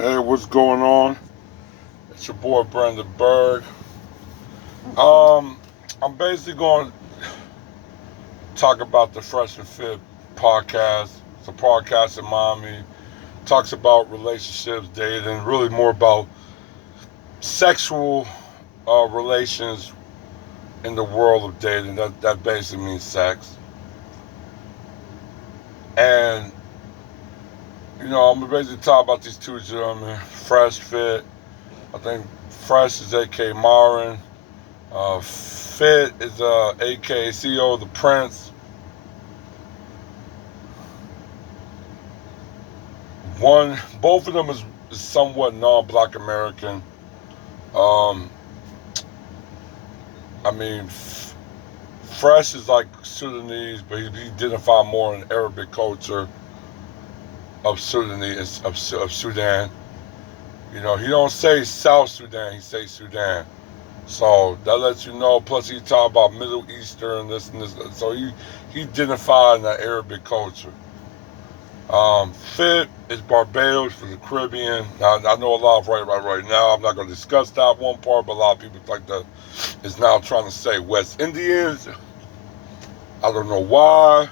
Hey, what's going on? It's your boy Brandon Berg. Um, I'm basically going to talk about the Fresh and Fit podcast. It's a podcast in Miami. Talks about relationships, dating, really more about sexual relations in the world of dating. That basically means sex. And I'm gonna basically talk about these two gentlemen, Fresh Fit. I think Fresh is A.K. Marin. Fit is aka CEO of the Prince. Both of them is somewhat non-Black American. Um, I mean, Fresh is like Sudanese, but he identified more in Arabic culture of Sudanese of Sudan. He don't say South Sudan; he say Sudan. So that lets you know. Plus, he talk about Middle Eastern this and this. So he identified in that Arabic culture. Fit is Barbados for the Caribbean. Now, I know a lot of right now. I'm not going to discuss that one part, but a lot of people like that is now trying to say West Indians. I don't know why.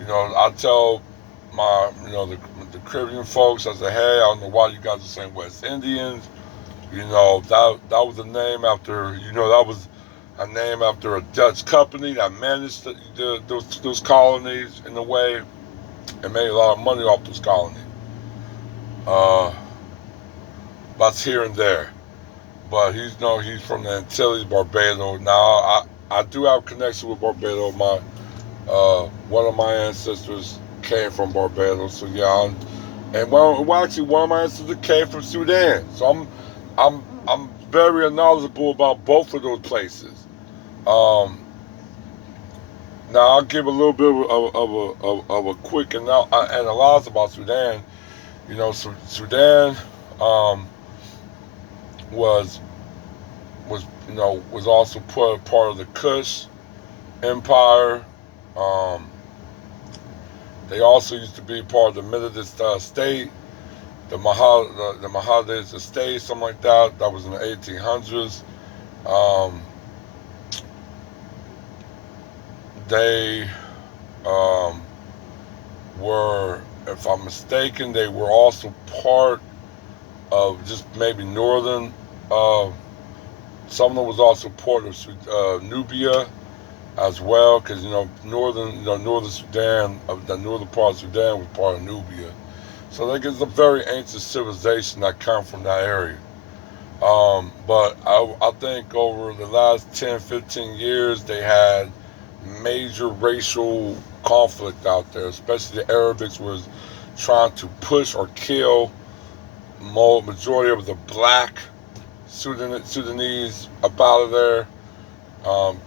I tell the Caribbean folks, I say, hey, I don't know why you guys are saying West Indians. That was a name after, that was a name after a Dutch company that managed those colonies in a way and made a lot of money off those colonies. Uh, that's here and there. But he's from the Antilles, Barbados. Now I do have a connection with Barbados. One of my ancestors came from Barbados, so yeah. Actually, one of my ancestors came from Sudan. So I'm very knowledgeable about both of those places. Um, Now I'll give a little bit of a quick analysis about Sudan. Sudan um, was was also part of the Kush Empire. Um, they also used to be part of the Methodist state, the Mahadist state, something like that. That was in the 1800s. Um, they um, were, if I'm mistaken, they were also part of just maybe northern. Uh, some of them was also part of Nubia as well, because northern Sudan, the northern part of Sudan was part of Nubia. So like it's a very ancient civilization that come from that area. But I think over the last 10, 15 years, they had major racial conflict out there, especially the Arabics was trying to push or kill majority of the black Sudanese up out of there. Um,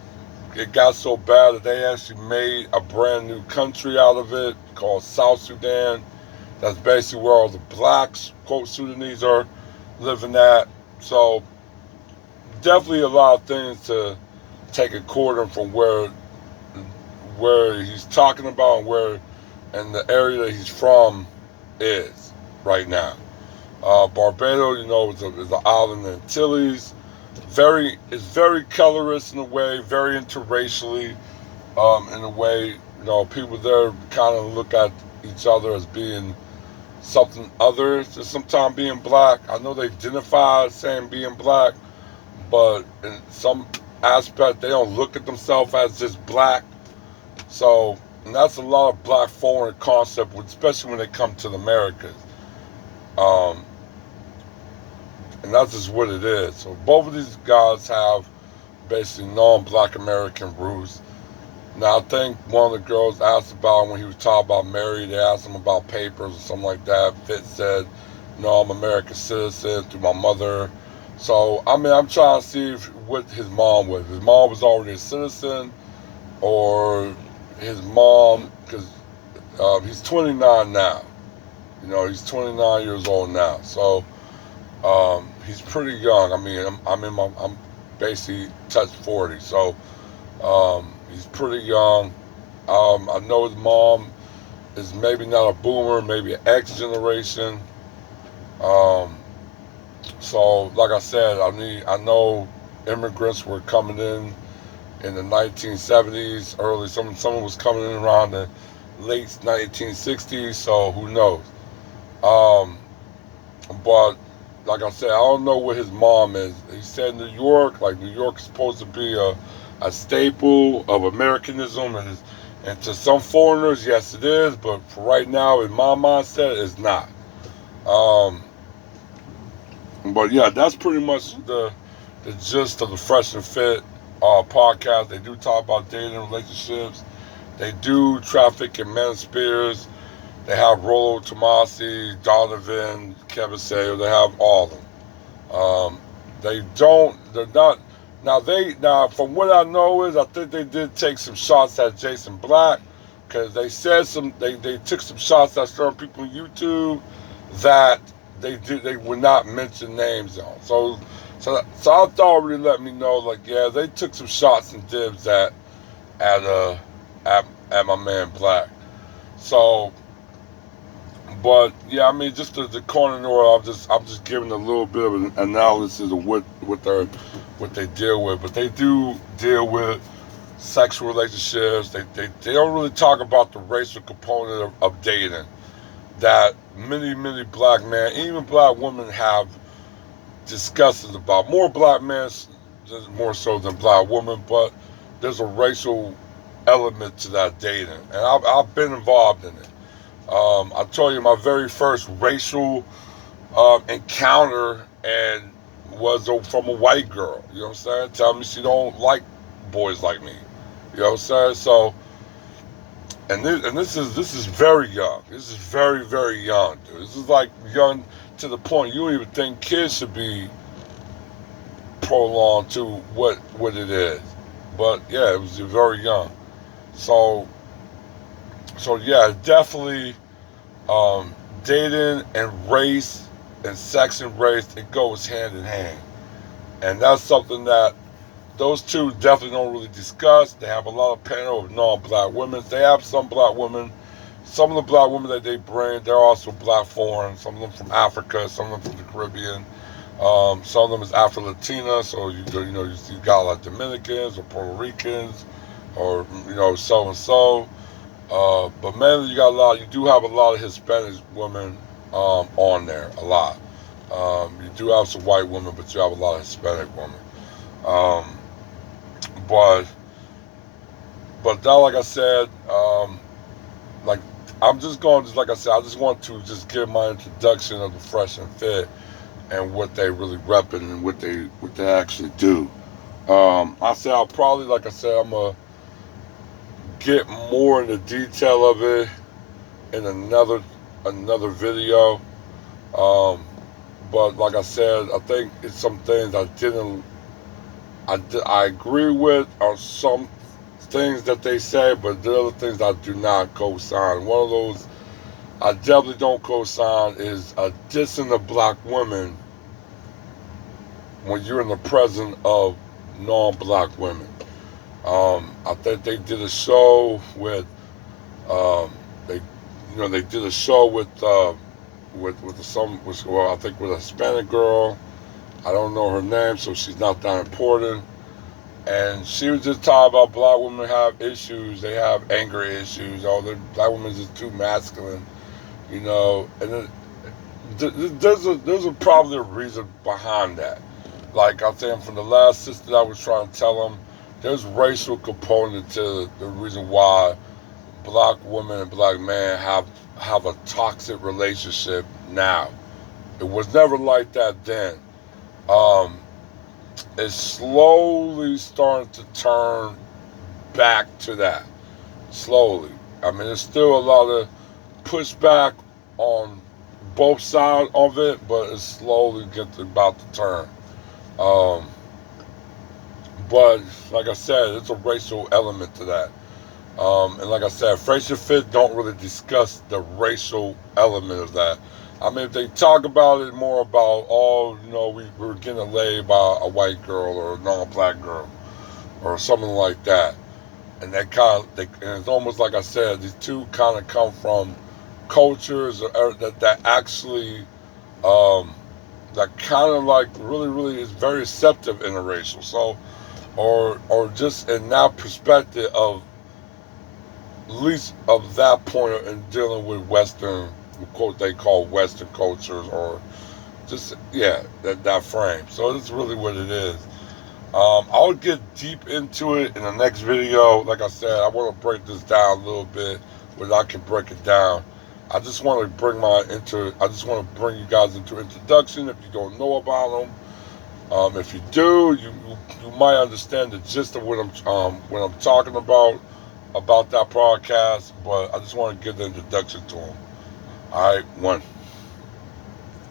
it got so bad that they actually made a brand new country out of it called South Sudan. That's basically where all the blacks, quote, Sudanese are living at. So definitely a lot of things to take a quarter from where he's talking about and the area that he's from is right now. Barbados, is an island in the Antilles. It's very colorist in a way, very interracially in a way. People there kind of look at each other as being something other to sometimes being black. I know they identify as saying being black, but in some aspect they don't look at themselves as just black. So, and that's a lot of black foreign concept, especially when they come to the Americas. Um, and that's just what it is. So both of these guys have basically non-black American roots. Now I think one of the girls asked about when he was talking about Mary, they asked him about papers or something like that. Fitz said, "No, I'm an American citizen through my mother." So I mean, I'm trying to see what his mom was. His mom was already a citizen, or his mom, because he's 29 now. He's 29 years old now. So he's pretty young. I mean, I'm basically touched 40. So he's pretty young. I know his mom is maybe not a boomer, maybe an X generation. Um, so, like I said, I know immigrants were coming in the 1970s, early. Someone was coming in around the late 1960s. So who knows? Um, but like I said, I don't know where his mom is. He said New York. Like New York is supposed to be a staple of Americanism, and to some foreigners, yes, it is. But for right now, in my mindset, it's not. Um, but yeah, that's pretty much the gist of the Fresh and Fit podcast. They do talk about dating relationships. They do traffic in men Spears. They have Rollo Tomasi, Donovan, Kevin Sayer. They have all of them. They don't. They're not. Now from what I know is I think they did take some shots at Jason Black because they said they took some shots at certain people on YouTube that they would not mention names on. So I thought really let me know like yeah they took some shots and dibs at uh at my man Black. So but yeah, I mean, just the corner Nora, I'm just giving a little bit of an analysis of what they deal with. But they do deal with sexual relationships. They don't really talk about the racial component of dating that many black men, even black women, have discussions about. More black men, more so than black women, but there's a racial element to that dating, and I've been involved in it. I told you my very first racial encounter and was from a white girl. You know what I'm saying? Telling me she don't like boys like me. You know what I'm saying? So, and this is very young. This is very young, dude. This is like young to the point you don't even think kids should be prolonged to what it is. But yeah, it was very young. So yeah, definitely dating and race and sex and race, it goes hand in hand. And that's something that those two definitely don't really discuss. They have a lot of panel of non-black women. They have some black women. Some of the black women that they bring, they're also black foreign. Some of them from Africa, some of them from the Caribbean. Some of them is Afro-Latina, so you got like Dominicans or Puerto Ricans or, so and so. But mainly you do have a lot of Hispanic women on there, a lot. You do have some white women, but you have a lot of Hispanic women. Um, but that, like I said, like I'm just going, just like I said, I just want to just give my introduction of the Fresh and Fit and what they really repping and what they actually do. I say I'll probably, like I said, I'm gonna get more into detail of it in another video. Um, but like I said, I think it's some things I agree with on some things that they say, but the other things I do not co-sign. One of those I definitely don't co-sign is a dissing of black women when you're in the presence of non-black women. I think they did a show with um, they did a show with some well I think with a Hispanic girl. I don't know her name, so she's not that important. And she was just talking about black women have issues. They have anger issues. Oh, the black women is just too masculine, And there's probably a reason behind that. Like I think from the last sister I was trying to tell them, there's racial component to the reason why black women and black men have a toxic relationship now. It was never like that then. Um, it's slowly starting to turn back to that. Slowly. I mean, there's still a lot of pushback on both sides of it, but it's slowly about to turn. Um, but like I said, it's a racial element to that. And like I said, Fresh and Fit don't really discuss the racial element of that. I mean, if they talk about it more about, we were getting laid by a white girl or a non-black girl or something like that. And and it's almost like I said, these two kind of come from cultures that actually um, that kind of like really is very receptive interracial. So, or just in that perspective of at least of that point in dealing with Western, quote they call Western cultures, or just yeah, that frame. So that's really what it is. I'll get deep into it in the next video. Like I said, I want to break this down a little bit, where I can break it down. I just want to bring I just want to bring you guys into introduction if you don't know about them. If you do, you might understand the gist of what I'm talking about that podcast. But I just want to give the introduction to them. All right, one.